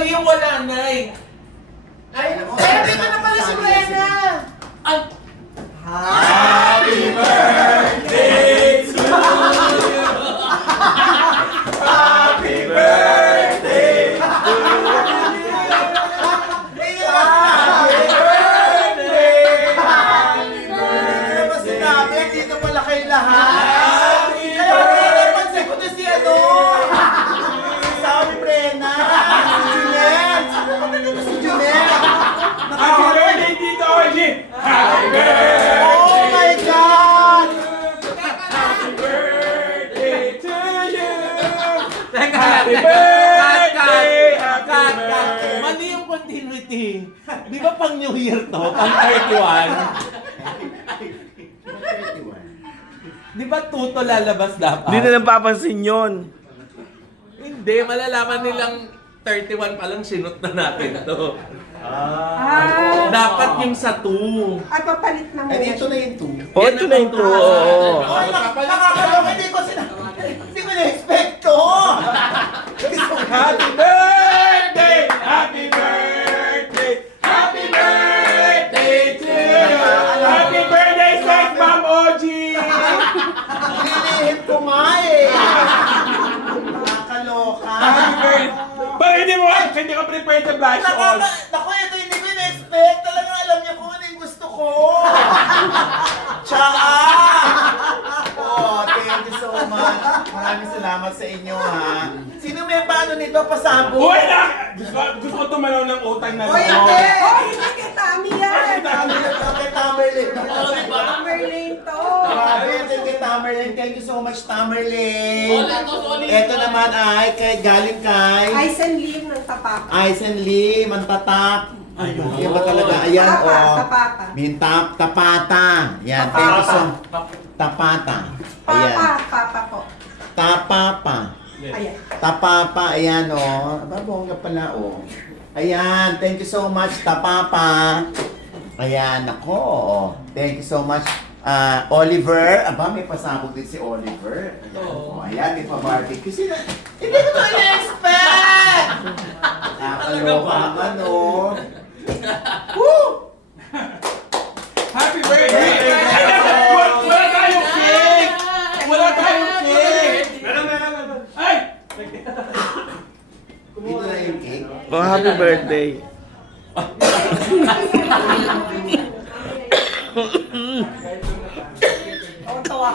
mali yung wala, Nay. Ay, hindi ka na pala si Rena. Ay, Happy birthday to you. Happy birthday to you. Happy birthday. Happy birthday. Mas sinabi, dito pala kayo lahat. Kaya wala naman ko na si ano. Sabi Brenna. Si Juliet. Si Juliet. Happy birthday, Tito Oji! Happy birthday! Oh my God! Happy birthday to you! teka, Happy teka. birthday! Happy Cut. birthday! Mali yung continuity. Di ba pang New Year to? Pang 31? Di ba tuto lalabas dapat? Hindi na napapansin yun. Hindi, malalaman nilang 31 pa lang sinot na natin to. Dapat yung sa 2. Ay, papalit na muna. Eh, dito na yung 2. Oh, ito na yung to. Oo. Ay, nakakaloka, hindi ko na-expect to. Happy birthday! Happy birthday! Happy birthday to you! Happy birthday, Sex Ma'am Oji! Lilihim ko nga eh. Nakakaloka. Happy birthday! Bakit hindi ka prepared to blush on? Naku, ito hindi ko na-expect. Talagang alam niyo kung ano yung gusto ko. Tsaka! Oh, thank you so much. Maraming salamat sa inyo, ha. Sino may paano nito? Pasabog? Uy na! Gusto ko tumanaw ng utang na Uy, loob. hindi! Oh, hindi kay Tami yan. Kay Tamerlane. Tamerlane to. Grabe, thank you, Tamerlane. Thank you so much, Tamerlane. Ito naman ay galing kay Aisenlim ng Tapapa. Aisenlim, ang tatak. Ayun. Yan ba talaga? Ayan, Tapata, oh. tapata. Mintap, tapata. Yan, thank you so Tapata. Ayan. Papa po. Tapapa. Ayan. Tapapa, ayan, oh. Aba, bongga pala, oh. Ayan, thank you so much, Tapapa. Ayan, ako, oh. Thank you so much. Oliver, aba, may pasabog din si Oliver. Oh, ayan, may pa-barbecue sila. Hindi ko to in-expect! Nakakaloka naman, oh. Woo! Happy birthday! Wala tayong cake! Wala tayong cake! Meron. Ay! Dito na yung cake. Oh, happy birthday. Oh, tawa.